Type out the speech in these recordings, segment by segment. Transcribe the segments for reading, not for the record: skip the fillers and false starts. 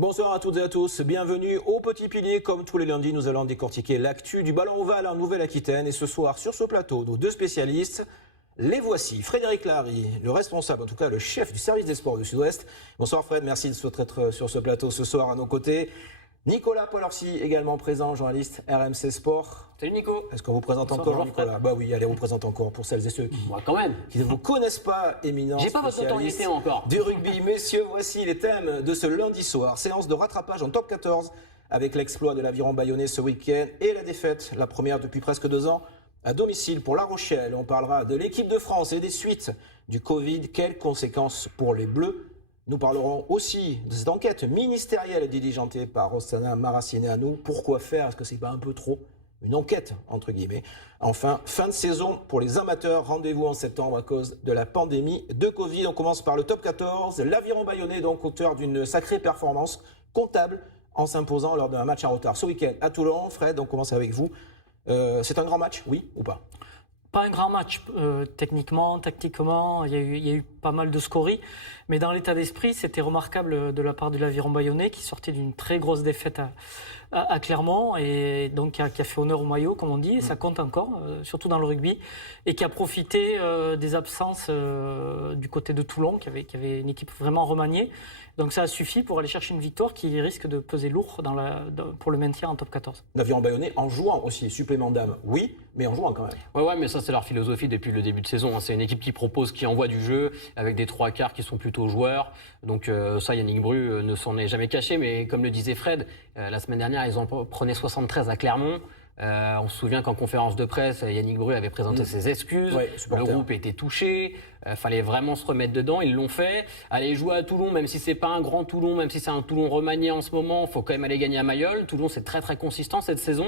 Bonsoir à toutes et à tous, bienvenue au Petit Pilier. Comme tous les lundis, nous allons décortiquer l'actu du ballon ovale en Nouvelle-Aquitaine. Et ce soir, sur ce plateau, nos deux spécialistes, les voici. Frédéric Larry, le responsable, en tout cas le chef du service des sports du Sud-Ouest. Bonsoir Fred, merci de être sur ce plateau ce soir à nos côtés. Nicolas Polorsi, également présent, journaliste RMC Sport. Salut Nico. Est-ce qu'on vous présente encore, Nicolas? Bah oui, allez, on vous présente encore pour celles et ceux qui ne vous connaissent pas, éminent J'ai pas votre notoriété encore. Du rugby. Messieurs, voici les thèmes de ce lundi soir. Séance de rattrapage en top 14 avec l'exploit de l'Aviron Bayonnais ce week-end et la défaite, la première depuis presque 2 ans, à domicile pour La Rochelle. On parlera de l'équipe de France et des suites du Covid. Quelles conséquences pour les Bleus? Nous parlerons aussi de cette enquête ministérielle diligentée par Rossana Maracineanu. Pourquoi faire? Est-ce que c'est pas un peu trop? Une enquête, entre guillemets. Enfin, fin de saison pour les amateurs. Rendez-vous en septembre à cause de la pandémie de Covid. On commence par le top 14. L'Aviron Bayonnais, donc auteur d'une sacrée performance comptable en s'imposant lors d'un match en retard ce week-end à Toulon. Fred, on commence avec vous. C'est un grand match, oui ou pas? Pas un grand match, techniquement, tactiquement, il y a eu pas mal de scories, mais dans l'état d'esprit, c'était remarquable de la part de l'Aviron Bayonnais qui sortait d'une très grosse défaite à Clermont et donc qui a fait honneur au maillot, comme on dit, et ça compte encore, surtout dans le rugby, et qui a profité des absences du côté de Toulon, qui avait une équipe vraiment remaniée. Donc ça a suffi pour aller chercher une victoire qui risque de peser lourd pour le maintien en top 14. L'Aviron Bayonnais en jouant aussi, supplément d'âme, oui, mais en jouant quand même. Ouais, mais ça c'est leur philosophie depuis le début de saison. C'est une équipe qui propose, qui envoie du jeu, avec des 3/4 qui sont plutôt joueurs. Donc ça, Yannick Bru ne s'en est jamais caché, mais comme le disait Fred, la semaine dernière, ils en prenaient 73 à Clermont. On se souvient qu'en conférence de presse, Yannick Bru avait présenté ses excuses. Ouais, le groupe était touché. Fallait vraiment se remettre dedans. Ils l'ont fait. Aller jouer à Toulon, même si c'est pas un grand Toulon, même si c'est un Toulon remanié en ce moment, faut quand même aller gagner à Mayol. Toulon, c'est très très consistant cette saison.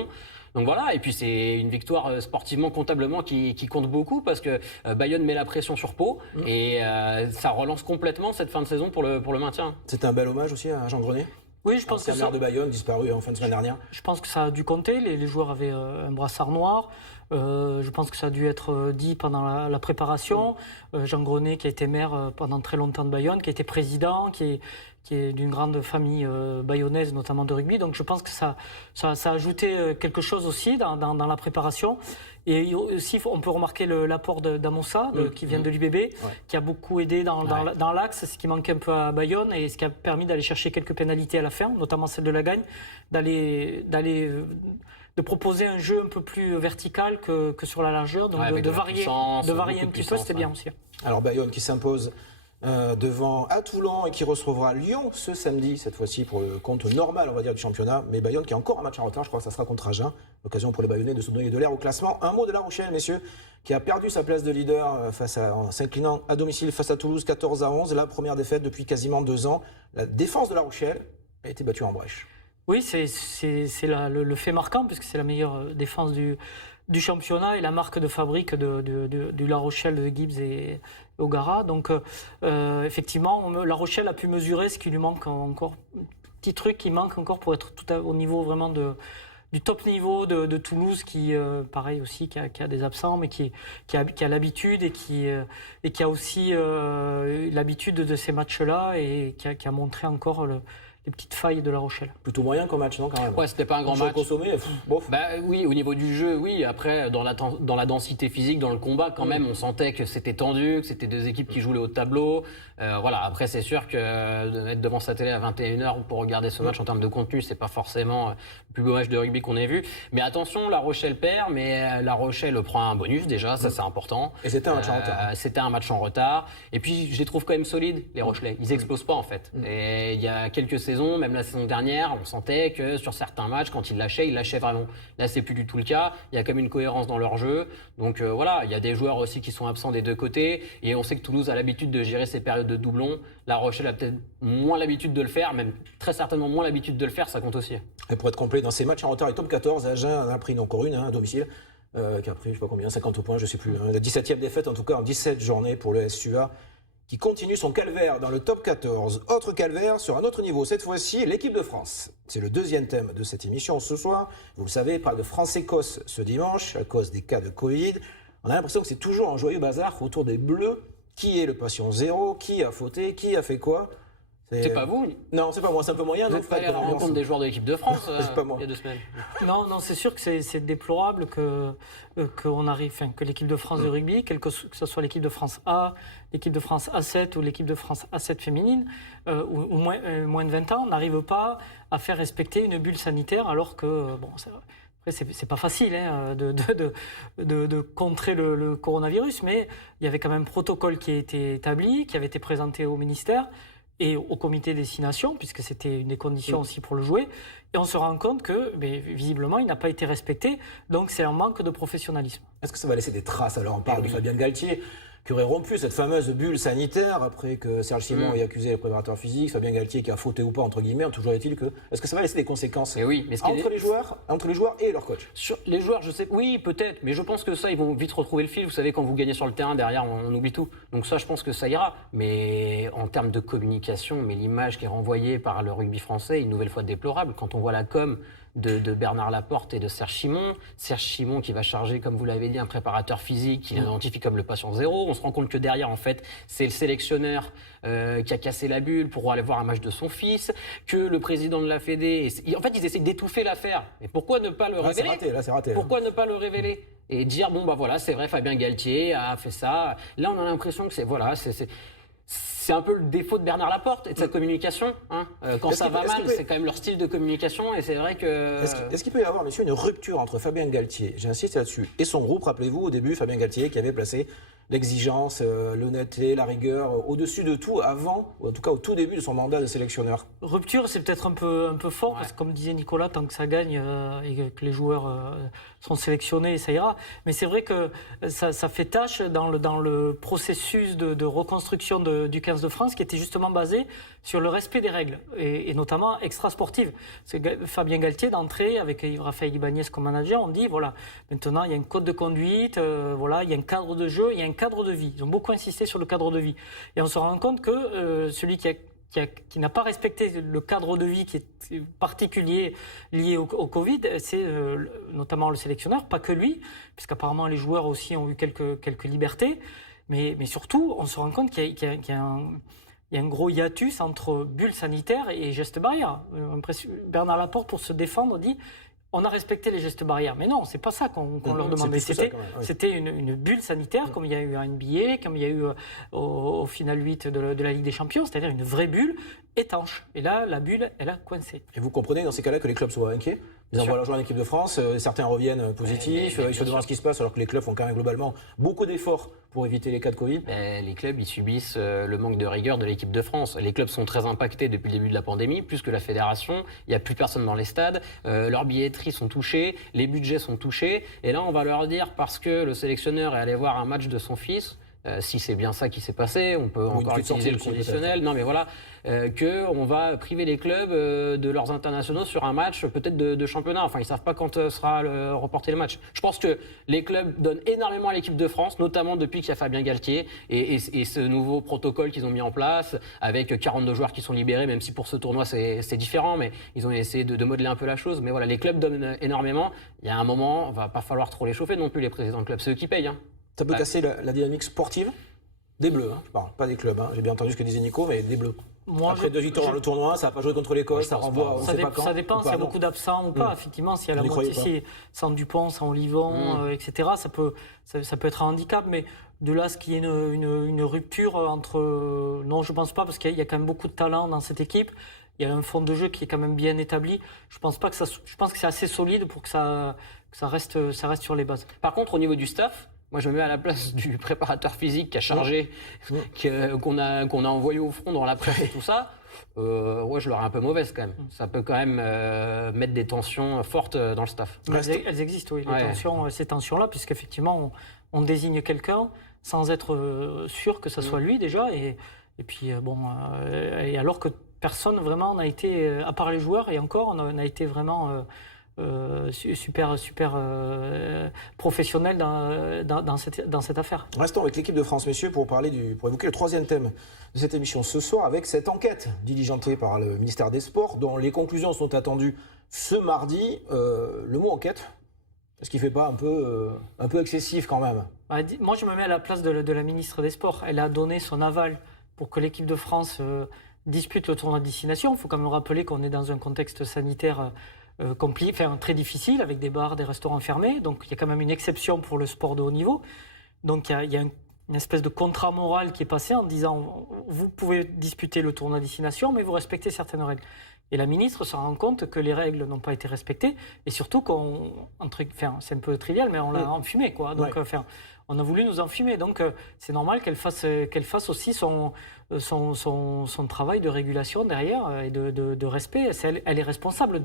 Donc voilà, et puis c'est une victoire sportivement, comptablement qui compte beaucoup parce que Bayonne met la pression sur Pau et ça relance complètement cette fin de saison pour le maintien. C'était un bel hommage aussi à Jean Grenet. Oui, je pense que maire de Bayonne, disparu en fin de semaine dernière. Je pense que ça a dû compter. Les joueurs avaient un brassard noir. Je pense que ça a dû être dit pendant la préparation. Jean Grenet, qui a été maire pendant très longtemps de Bayonne, qui a été président, qui est d'une grande famille bayonnaise, notamment de rugby. Donc je pense que ça a ajouté quelque chose aussi dans la préparation. Et aussi, on peut remarquer l'apport d'Amossa, qui vient de l'UBB, qui a beaucoup aidé dans l'axe, ce qui manquait un peu à Bayonne, et ce qui a permis d'aller chercher quelques pénalités à la fin, notamment celle de la gagne, de proposer un jeu un peu plus vertical que sur la largeur, donc de varier un petit peu, c'était bien aussi. Alors Bayonne qui s'impose devant à Toulon et qui recevra Lyon ce samedi, cette fois-ci pour le compte normal, on va dire, du championnat. Mais Bayonne qui a encore un match en retard, je crois que ça sera contre Agen. L'occasion pour les Bayonnais de se donner de l'air au classement. Un mot de La Rochelle, messieurs, qui a perdu sa place de leader en s'inclinant à domicile face à Toulouse 14-11. La première défaite depuis quasiment 2 ans. La défense de La Rochelle a été battue en brèche. Oui, c'est le fait marquant, puisque c'est la meilleure défense du championnat et la marque de fabrique du La Rochelle, de Gibbs et O'Gara. Donc, effectivement, La Rochelle a pu mesurer ce qui lui manque encore. Un petit truc qui manque encore pour être au niveau vraiment du top niveau de Toulouse, qui, pareil aussi, qui a des absents, mais qui a l'habitude et qui a aussi l'habitude de ces matchs-là et qui a montré encore les petites failles de La Rochelle. Plutôt moyen comme match, non, quand même? Ouais, c'était pas un grand match. Consommé, bof. Oui, au niveau du jeu, oui. Après, dans la densité physique, dans le combat, quand même, on sentait que c'était tendu, que c'était 2 équipes qui jouaient au tableau. Voilà. Après, c'est sûr que être devant sa télé à 21h pour regarder ce match en termes de contenu, c'est pas forcément le plus beau match de rugby qu'on ait vu. Mais attention, La Rochelle perd, mais La Rochelle prend un bonus déjà, ça c'est important. Et c'était un match en retard. C'était un match en retard. Et puis, je les trouve quand même solides, les Rochelais. Ils explosent pas en fait. Et il y a quelques saisons, même la saison dernière, on sentait que sur certains matchs, quand ils lâchaient vraiment. Là, c'est plus du tout le cas. Il y a quand même une cohérence dans leur jeu. Donc voilà, il y a des joueurs aussi qui sont absents des 2 côtés. Et on sait que Toulouse a l'habitude de gérer ces périodes de doublons. La Rochelle a peut-être moins l'habitude de le faire, même très certainement moins l'habitude de le faire, ça compte aussi. Et pour être complet, dans ces matchs en retard et top 14, Agen en a pris encore une à domicile, qui a pris, je sais pas combien, 50 points, je sais plus. La 17e défaite, en tout cas, en 17 journées pour le SUA, qui continue son calvaire dans le top 14. Autre calvaire sur un autre niveau, cette fois-ci, l'équipe de France. C'est le 2e thème de cette émission ce soir. Vous le savez, pas de France-Écosse ce dimanche à cause des cas de Covid. On a l'impression que c'est toujours un joyeux bazar autour des Bleus. Qui est le patient zéro? Qui a fauté? Qui a fait quoi? C'est pas vous. Non, c'est pas moi, c'est un peu moyen. Vous êtes pas allé à la rencontre des joueurs de l'équipe de France C'est pas moi. il y a 2 semaines. Non, c'est sûr que c'est déplorable qu'on arrive, que l'équipe de France de rugby, que ce soit l'équipe de France A, l'équipe de France A7 ou l'équipe de France A7 féminine, ou moins de 20 ans, n'arrive pas à faire respecter une bulle sanitaire alors que, après, c'est pas facile de contrer le coronavirus, mais il y avait quand même un protocole qui a été établi, qui avait été présenté au ministère et au comité des 6 nations, puisque c'était une des conditions aussi pour le jouer. Et on se rend compte que, visiblement, il n'a pas été respecté. Donc, c'est un manque de professionnalisme. Est-ce que ça va laisser des traces? Alors, on parle de Fabien Galtier, qui aurait rompu cette fameuse bulle sanitaire après que Serge Simon ait accusé le préparateur physique, Fabien Galtier qui a fauté ou pas, entre guillemets. Toujours est-il que... Est-ce que ça va laisser des conséquences entre les joueurs et leur coach? Sur les joueurs, je sais, oui, peut-être, mais je pense que ça, ils vont vite retrouver le fil. Vous savez, quand vous gagnez sur le terrain, derrière, on oublie tout. Donc ça, je pense que ça ira. Mais en termes de communication, l'image qui est renvoyée par le rugby français est une nouvelle fois déplorable. Quand on voit la com de Bernard Laporte et de Serge Simon qui va charger, comme vous l'avez dit, un préparateur physique qu'il identifie comme le patient zéro. On se rend compte que derrière, en fait, c'est le sélectionneur qui a cassé la bulle pour aller voir un match de son fils, que le président de la Fédé... En fait, ils essaient d'étouffer l'affaire. Mais pourquoi ne pas le révéler? C'est raté. Pourquoi ne pas le révéler et dire, voilà, c'est vrai, Fabien Galtier a fait ça. Là, on a l'impression que c'est un peu le défaut de Bernard Laporte et de sa communication. Quand ça va mal, c'est quand même leur style de communication et c'est vrai que... Est-ce qu'il peut y avoir, monsieur, une rupture entre Fabien Galtier, j'insiste là-dessus, et son groupe? Rappelez-vous, au début, Fabien Galtier qui avait placé l'exigence, l'honnêteté, la rigueur au-dessus de tout avant, ou en tout cas au tout début de son mandat de sélectionneur. Rupture, c'est peut-être un peu fort, parce que comme disait Nicolas, tant que ça gagne et que les joueurs sont sélectionnés, ça ira. Mais c'est vrai que ça fait tâche dans le processus de reconstruction du 15 de France, qui était justement basé sur le respect des règles, et notamment extra-sportives. Fabien Galtier, d'entrée, avec Raphaël Ibanez comme manager, on dit, voilà, maintenant il y a un code de conduite, il y a un cadre de jeu, il y a un cadre de vie. Ils ont beaucoup insisté sur le cadre de vie. Et on se rend compte que celui qui n'a pas respecté le cadre de vie qui est particulier lié au Covid, c'est notamment le sélectionneur, pas que lui, puisqu'apparemment les joueurs aussi ont eu quelques libertés. Mais surtout, on se rend compte qu'il y a un gros hiatus entre bulle sanitaire et gestes barrières. Bernard Laporte, pour se défendre, dit on a respecté les gestes barrières. Mais non, c'est pas ça qu'on leur demandait. C'était une bulle sanitaire, comme il y a eu à NBA, comme il y a eu au final 8 de la Ligue des Champions, c'est-à-dire une vraie bulle étanche. Et là, la bulle, elle a coincé. Et vous comprenez dans ces cas-là que les clubs soient inquiets? Ils envoient leur joueur en équipe de France, certains reviennent positifs, ils se demandent ce qui se passe, alors que les clubs font quand même globalement beaucoup d'efforts pour éviter les cas de Covid. Les clubs, ils subissent le manque de rigueur de l'équipe de France. Les clubs sont très impactés depuis le début de la pandémie, plus que la fédération. Il n'y a plus personne dans les stades, leurs billetteries sont touchées, les budgets sont touchés. Et là, on va leur dire, parce que le sélectionneur est allé voir un match de son fils, si c'est bien ça qui s'est passé, on peut encore utiliser le conditionnel. Non, mais voilà, qu'on va priver les clubs de leurs internationaux sur un match peut-être de championnat. Enfin, ils ne savent pas quand sera reporté le match. Je pense que les clubs donnent énormément à l'équipe de France, notamment depuis qu'il y a Fabien Galtier et ce nouveau protocole qu'ils ont mis en place avec 42 joueurs qui sont libérés, même si pour ce tournoi c'est différent, mais ils ont essayé de modeler un peu la chose. Mais voilà, les clubs donnent énormément. Il y a un moment, il ne va pas falloir trop les chauffer non plus, les présidents de clubs, c'est eux qui payent. Ça peut casser la dynamique sportive des Bleus, je parle, pas des clubs. J'ai bien entendu ce que disait Nico, mais des Bleus. Après 2 victoires dans le tournoi, ça n'a pas joué contre l'Écosse, ça renvoie, on ne sait pas quand. Ça dépend s'il y a beaucoup d'absents ou pas. Effectivement, s'il y a la moitié, sans Dupont, sans Olivon, etc., ça peut être un handicap. Mais de là, ce qu'il y ait une rupture entre... non, je ne pense pas, parce qu'il y a quand même beaucoup de talent dans cette équipe. Il y a un fond de jeu qui est quand même bien établi. Je pense que c'est assez solide pour que ça reste sur les bases. Par contre, au niveau du staff, moi, je me mets à la place du préparateur physique qui a chargé, qu'on a envoyé au front dans la presse et tout ça. Je l'aurais un peu mauvaise quand même. Ça peut quand même mettre des tensions fortes dans le staff. Elles existent, oui, ces tensions-là, puisqu'effectivement, on désigne quelqu'un sans être sûr que ça soit lui déjà. Et puis, et alors que personne vraiment n'a été, à part les joueurs, et encore, on a été vraiment... super professionnel dans cette affaire. Restons avec l'équipe de France, messieurs, pour évoquer le troisième thème de cette émission ce soir, avec cette enquête diligentée par le ministère des Sports, dont les conclusions sont attendues ce mardi. Le mot enquête, est-ce qu'il ne fait pas un peu excessif quand même? Moi, je me mets à la place de la ministre des Sports. Elle a donné son aval pour que l'équipe de France dispute le tournoi de destination. Il faut quand même rappeler qu'on est dans un contexte sanitaire compliqué, très difficile, avec des bars, des restaurants fermés. Donc il y a quand même une exception pour le sport de haut niveau. Donc il y a une espèce de contrat moral qui est passé en disant vous pouvez disputer le tournoi de destination, mais vous respectez certaines règles. Et la ministre se rend compte que les règles n'ont pas été respectées et surtout c'est un peu trivial, mais on l'a enfumé, quoi. Donc, on a voulu nous enfumer. Donc, c'est normal qu'elle fasse aussi son travail de régulation derrière et de respect. Elle est responsable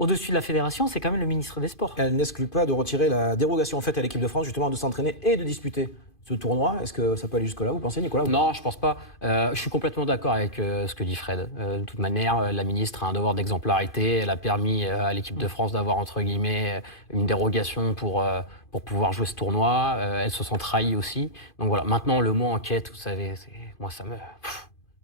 au-dessus de la fédération, c'est quand même le ministre des Sports. Elle n'exclut pas de retirer la dérogation faite à l'équipe de France, justement, de s'entraîner et de disputer ce tournoi. Est-ce que ça peut aller jusque-là, vous pensez, Nicolas? Non, je pense pas. Je suis complètement d'accord avec ce que dit Fred. De toute manière, la ministre a un devoir d'exemplarité. Elle a permis à l'équipe de France d'avoir, entre guillemets, une dérogation pour pouvoir jouer ce tournoi. Elle se sent trahie aussi. Donc voilà, maintenant, le mot enquête, vous savez, moi, ça me...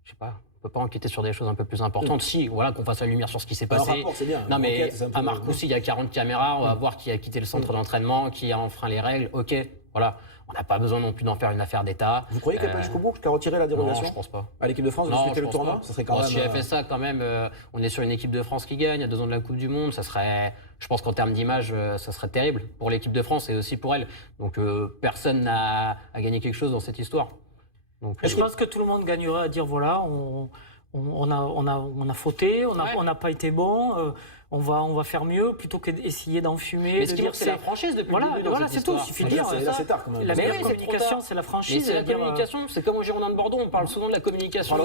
je sais pas... On ne peut pas enquêter sur des choses un peu plus importantes. Si, voilà, qu'on fasse la lumière sur ce qui s'est passé. Un rapport, c'est bien. Non, mais enquête, à Marcoussis, il y a 40 caméras. On va voir qui a quitté le centre d'entraînement, qui a enfreint les règles. OK, voilà. On n'a pas besoin non plus d'en faire une affaire d'État. Vous croyez qu'elle peut aller jusqu'au bout, qu'elle a retiré la dérogation? Non, je pense pas. À l'équipe de France, de disputer le tournoi, ça serait quand même... Si elle fait ça, quand même, on est sur une équipe de France qui gagne à 2 ans de la Coupe du Monde. Ça serait, je pense qu'en termes d'image, ça serait terrible pour l'équipe de France et aussi pour elle. Donc, personne n'a gagné quelque chose dans cette histoire. Donc, je pense que tout le monde gagnerait à dire voilà, on a fauté, on n'a pas été bon, on va faire mieux plutôt qu'essayer d'enfumer. Mais ce qui manque, c'est la franchise depuis le début. Voilà, c'est tout, il suffit de dire. C'est tard quand même. La meilleure communication, c'est la franchise. Mais c'est la communication, c'est comme au Girondins de Bordeaux, on parle souvent de la communication. Non,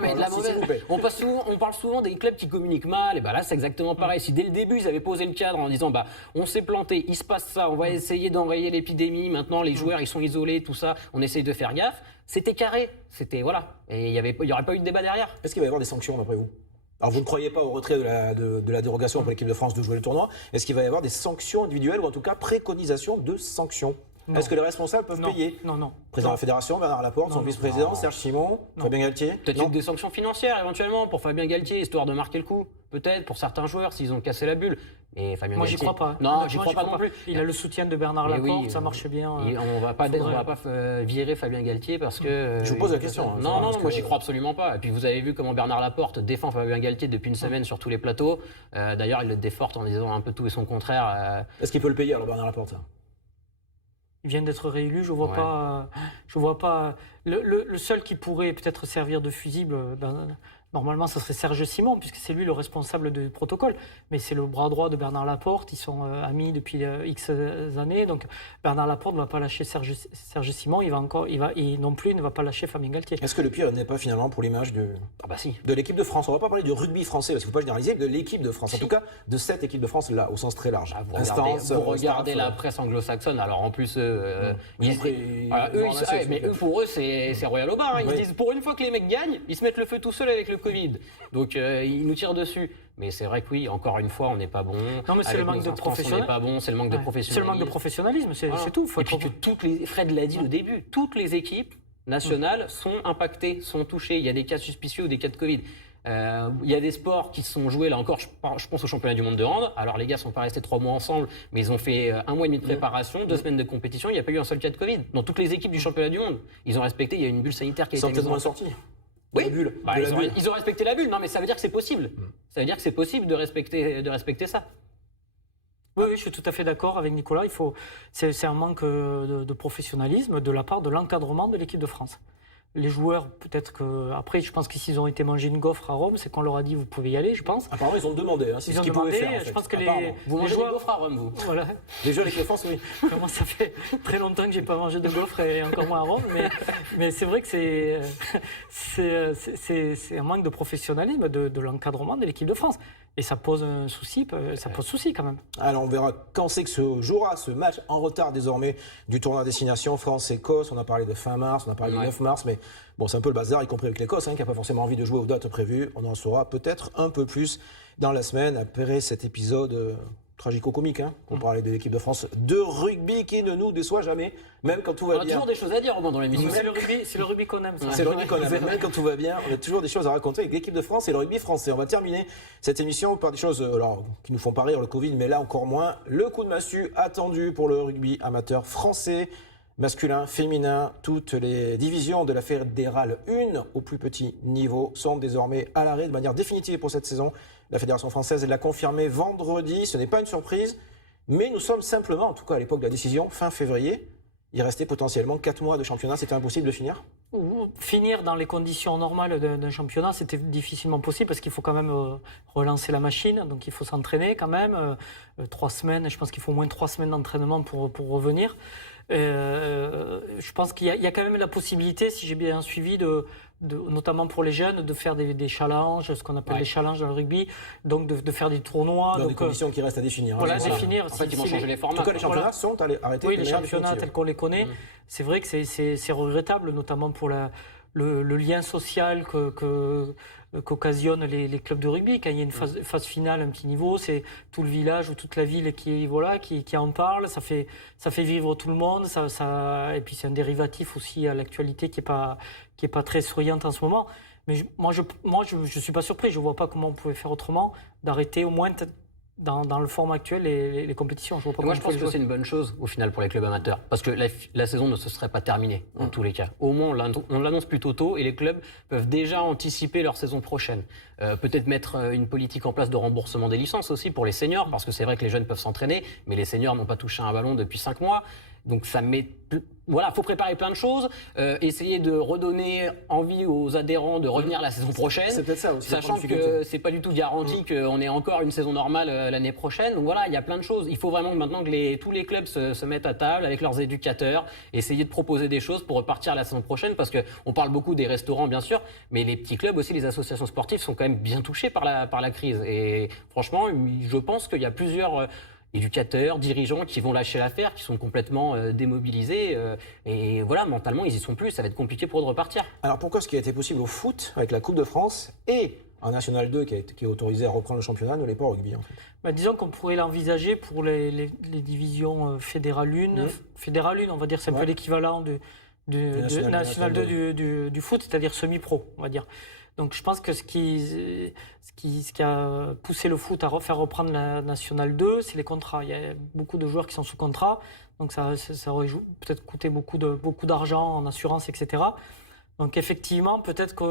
mais de la mauvaise. On parle souvent des clubs qui communiquent mal, et là, c'est exactement pareil. Si dès le début, ils avaient posé le cadre en disant on s'est planté, il se passe ça, on va essayer d'enrayer l'épidémie, maintenant les joueurs, ils sont isolés, tout ça, on essaye de faire gaffe. C'était carré, c'était voilà, et il n'y aurait pas eu de débat derrière. Est-ce qu'il va y avoir des sanctions d'après vous? Alors vous ne croyez pas au retrait de la dérogation pour l'équipe de France de jouer le tournoi. Est-ce qu'il va y avoir des sanctions individuelles ou en tout cas préconisation de sanctions? Est-ce que les responsables peuvent payer? Non. Président de la Fédération, Bernard Laporte, son vice-président, Serge Simon, Fabien Galtier? Peut-être des sanctions financières éventuellement pour Fabien Galtier, histoire de marquer le coup. Peut-être pour certains joueurs s'ils ont cassé la bulle. Et Fabien Moi, Galtier, j'y crois pas. Non, j'y crois pas non plus. Il a le soutien de Bernard Laporte, ça marche bien. On va pas virer Fabien Galtier parce que... Je vous pose la question. Non, moi j'y crois absolument pas. Et puis vous avez vu comment Bernard Laporte défend Fabien Galtier depuis une semaine sur tous les plateaux. D'ailleurs, il le déforte en disant un peu tout et son contraire. Est-ce qu'il peut le payer alors Bernard Laporte? Il vient d'être réélu, je vois pas. Le seul qui pourrait peut-être servir de fusible, normalement, ce serait Serge Simon, puisque c'est lui le responsable du protocole. Mais c'est le bras droit de Bernard Laporte. Ils sont amis depuis X années. Donc Bernard Laporte ne va pas lâcher Serge Simon. Il non plus, il ne va pas lâcher Fabien Galtier. Est-ce que le pire n'est pas finalement pour l'image de l'équipe de France? On ne va pas parler du rugby français, parce qu'il ne faut pas généraliser, de l'équipe de France. En tout cas, de cette équipe de France-là, au sens très large. Vous regardez la presse anglo-saxonne. Alors en plus, pour eux, c'est royal au bar. Ils se disent, pour une fois que les mecs gagnent, ils se mettent le feu tout seuls avec le Covid. Donc ils nous tirent dessus. Mais c'est vrai que oui, encore une fois, on n'est pas bon. Non, mais c'est le manque de professionnalisme. On n'est pas bon, c'est le manque de professionnalisme. C'est le manque de professionnalisme, c'est tout. Et puis Fred l'a dit au début, toutes les équipes nationales sont impactées, sont touchées. Il y a des cas suspicieux ou des cas de Covid. Il y a des sports qui se sont joués, là encore, je pense au championnat du monde de hand. Alors les gars ne sont pas restés 3 mois ensemble, mais ils ont fait 1 mois et demi de préparation, 2 semaines de compétition, il n'y a pas eu un seul cas de Covid. Dans toutes les équipes du championnat du monde, ils ont respecté, il y a une bulle sanitaire qui a été mise en sortie. Oui, ils ont respecté la bulle. Non, mais ça veut dire que c'est possible. Ça veut dire que c'est possible de respecter ça. Oui, je suis tout à fait d'accord avec Nicolas. C'est un manque de professionnalisme de la part de l'encadrement de l'équipe de France. Les joueurs, peut-être que après, je pense que s'ils ont été manger une gaufre à Rome, c'est qu'on leur a dit vous pouvez y aller, je pense. Apparemment, ils ont demandé. Hein, ils ont demandé. Faire, en fait. Je pense que vous mangez des gaufres à Rome, vous. Voilà. Déjà l'équipe de France, oui. Comment ça fait très longtemps que j'ai pas mangé de gaufres et encore moins à Rome, mais c'est vrai que c'est un manque de professionnalisme de l'encadrement de l'équipe de France. Et ça pose un souci, quand même. Alors on verra quand c'est que se jouera ce match en retard désormais du tournoi destination France-Écosse. On a parlé de fin mars, on a parlé du 9 mars, mais bon, c'est un peu le bazar, y compris avec l'Écosse, qui n'a pas forcément envie de jouer aux dates prévues. On en saura peut-être un peu plus dans la semaine après cet épisode tragico-comique. On parlait de l'équipe de France de rugby qui ne nous déçoit jamais, même quand tout va bien. On a toujours des choses à dire dans l'émission. C'est le rugby qu'on aime. C'est le rugby qu'on aime. Même quand tout va bien, on a toujours des choses à raconter avec l'équipe de France et le rugby français. On va terminer cette émission par des choses qui nous font pas rire, le Covid, mais là encore moins. Le coup de massue attendu pour le rugby amateur français Masculin, féminin, toutes les divisions de la fédérale 1 au plus petit niveau sont désormais à l'arrêt de manière définitive pour cette saison. La Fédération française l'a confirmé vendredi, ce n'est pas une surprise, mais nous sommes simplement, en tout cas à l'époque de la décision, fin février. Il restait potentiellement 4 mois de championnat, c'était impossible de finir. Finir dans les conditions normales d'un championnat, c'était difficilement possible parce qu'il faut quand même relancer la machine, donc il faut s'entraîner quand même. 3 semaines, je pense qu'il faut au moins 3 semaines d'entraînement pour revenir. Je pense qu'il y a quand même la possibilité, si j'ai bien suivi, notamment pour les jeunes, de faire des challenges, ce qu'on appelle des challenges dans le rugby, donc de faire des tournois. Dans des conditions qui restent à définir. Voilà, définir. En fait, ils vont changer les formats. En tout cas, les championnats sont arrêtés. Oui, les championnats tels qu'on les connaît. C'est vrai que c'est regrettable, notamment pour le lien social qu'occasionnent les clubs de rugby. Quand il y a une phase finale, un petit niveau, c'est tout le village ou toute la ville qui en parle. Ça fait vivre tout le monde. Et puis c'est un dérivatif aussi à l'actualité qui est pas très souriante en ce moment. Mais moi, je suis pas surpris. Je vois pas comment on pouvait faire autrement d'arrêter au moins dans le format actuel les compétitions. Je pense que c'est une bonne chose au final pour les clubs amateurs parce que la saison ne se serait pas terminée dans tous les cas. Au moins on l'annonce plutôt tôt et les clubs peuvent déjà anticiper leur saison prochaine. Peut-être mettre une politique en place de remboursement des licences aussi pour les seniors parce que c'est vrai que les jeunes peuvent s'entraîner mais les seniors n'ont pas touché un ballon depuis 5 mois. Donc ça met... Voilà, il faut préparer plein de choses, essayer de redonner envie aux adhérents de revenir la saison prochaine. C'est peut-être ça aussi. Sachant que c'est pas du tout garanti qu'on ait encore une saison normale l'année prochaine. Donc voilà, il y a plein de choses. Il faut vraiment maintenant que tous les clubs se mettent à table avec leurs éducateurs, essayer de proposer des choses pour repartir la saison prochaine parce qu'on parle beaucoup des restaurants bien sûr, mais les petits clubs aussi, les associations sportives sont quand même bien touchées par la crise. Et franchement, je pense qu'il y a plusieurs... éducateurs, dirigeants qui vont lâcher l'affaire, qui sont complètement démobilisés. Et voilà, mentalement, ils y sont plus. Ça va être compliqué pour eux de repartir. Alors pourquoi ce qui a été possible au foot avec la Coupe de France et en National 2 qui est autorisé à reprendre le championnat ne l'est pas au rugby en fait? Disons qu'on pourrait l'envisager pour les divisions fédérale 1. Fédérale 1, on va dire, c'est un peu l'équivalent de National 2 du foot, c'est-à-dire semi-pro, on va dire. Donc je pense que ce qui a poussé le foot à faire reprendre la National 2, c'est les contrats. Il y a beaucoup de joueurs qui sont sous contrat, donc ça aurait peut-être coûté beaucoup d'argent en assurance, etc. Donc effectivement, peut-être que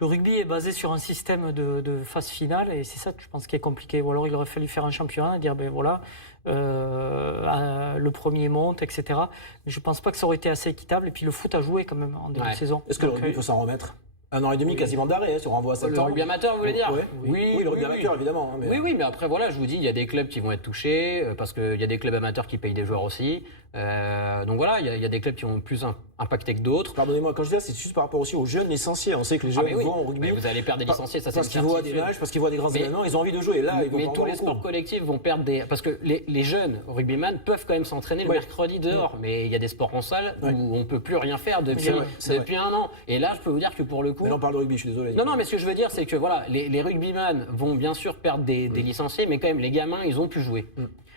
le rugby est basé sur un système de phase finale et c'est ça que je pense qui est compliqué. Ou alors il aurait fallu faire un championnat et dire ben voilà, le premier monte, etc. Mais je ne pense pas que ça aurait été assez équitable. Et puis le foot a joué quand même en début de saison. Est-ce que le rugby, il faut s'en remettre? 1 an et demi quasiment d'arrêt, si on renvoie à septembre. Le rugby amateur, vous voulez dire? Oui, le rugby amateur, évidemment. Hein, Oui, mais après, voilà, je vous dis, il y a des clubs qui vont être touchés, parce qu'il y a des clubs amateurs qui payent des joueurs aussi. Donc voilà, il y a des clubs qui ont plus impacté que d'autres. Pardonnez-moi, quand je dis ça, c'est juste par rapport aussi aux jeunes licenciés. On sait que les jeunes vont au rugby. Mais vous allez perdre des licenciés, ça c'est parce qu'ils voient des matchs, parce qu'ils voient des grands événements, ils ont envie de jouer. Là, ils vont mais tous les sports collectifs vont perdre des... Parce que les jeunes rugbyman peuvent quand même s'entraîner le mercredi dehors, mais il y a des sports en salle où on ne peut plus rien faire depuis 1 an. Et là, je peux vous dire que pour le coup... Mais là, on parle de rugby, je suis désolé. Non, mais ce que je veux dire, c'est que voilà, les rugbyman vont bien sûr perdre des licenciés, mais quand même, les gamins, ils ont pu jouer.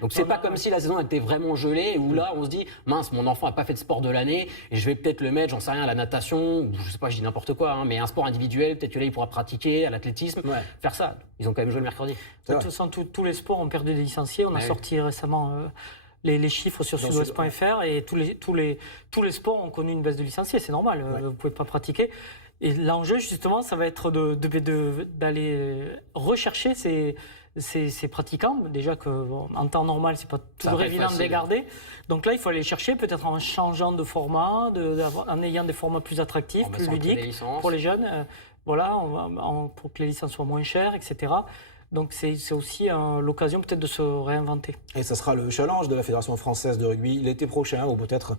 Donc c'est pas comme si la saison était vraiment gelée, où là, on se dit, mince, mon enfant n'a pas fait de sport de l'année, et je vais peut-être le mettre, j'en sais rien, à la natation, ou je sais pas, je dis n'importe quoi, hein, mais un sport individuel, peut-être que là, il pourra pratiquer, à l'athlétisme, faire ça. Ils ont quand même joué le mercredi. De toute façon, tous les sports ont perdu des licenciés. On a sorti récemment... les chiffres sur sudouest.fr et tous les sports ont connu une baisse de licenciés, c'est normal, vous ne pouvez pas pratiquer. Et l'enjeu, justement, ça va être d'aller rechercher ces pratiquants. Déjà qu'en temps normal, ce n'est pas toujours évident de les garder. Donc là, il faut aller les chercher, peut-être en changeant de format, en ayant des formats plus attractifs, plus ludiques pour les jeunes. Pour que les licences soient moins chères, etc. Donc c'est aussi l'occasion peut-être de se réinventer. Et ça sera le challenge de la Fédération française de rugby l'été prochain, ou peut-être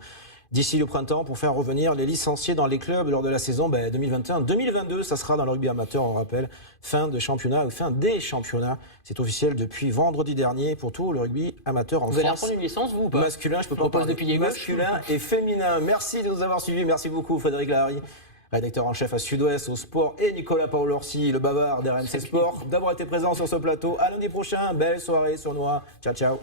d'ici le printemps, pour faire revenir les licenciés dans les clubs lors de la saison 2021-2022. Ça sera dans le rugby amateur, on rappelle, fin de championnat ou fin des championnats. C'est officiel depuis vendredi dernier pour tout le rugby amateur en France. Vous allez reprendre une licence, vous, ou pas? Masculin, je peux pas en parler. Depuis masculin et féminin. Merci de nous avoir suivis. Merci beaucoup, Frédéric Lahari, rédacteur en chef à Sud-Ouest au sport, et Nicolas Paolorsi, le bavard d'RMC Sport, d'avoir été présent sur ce plateau. À lundi prochain, belle soirée sur Noix. Ciao, ciao.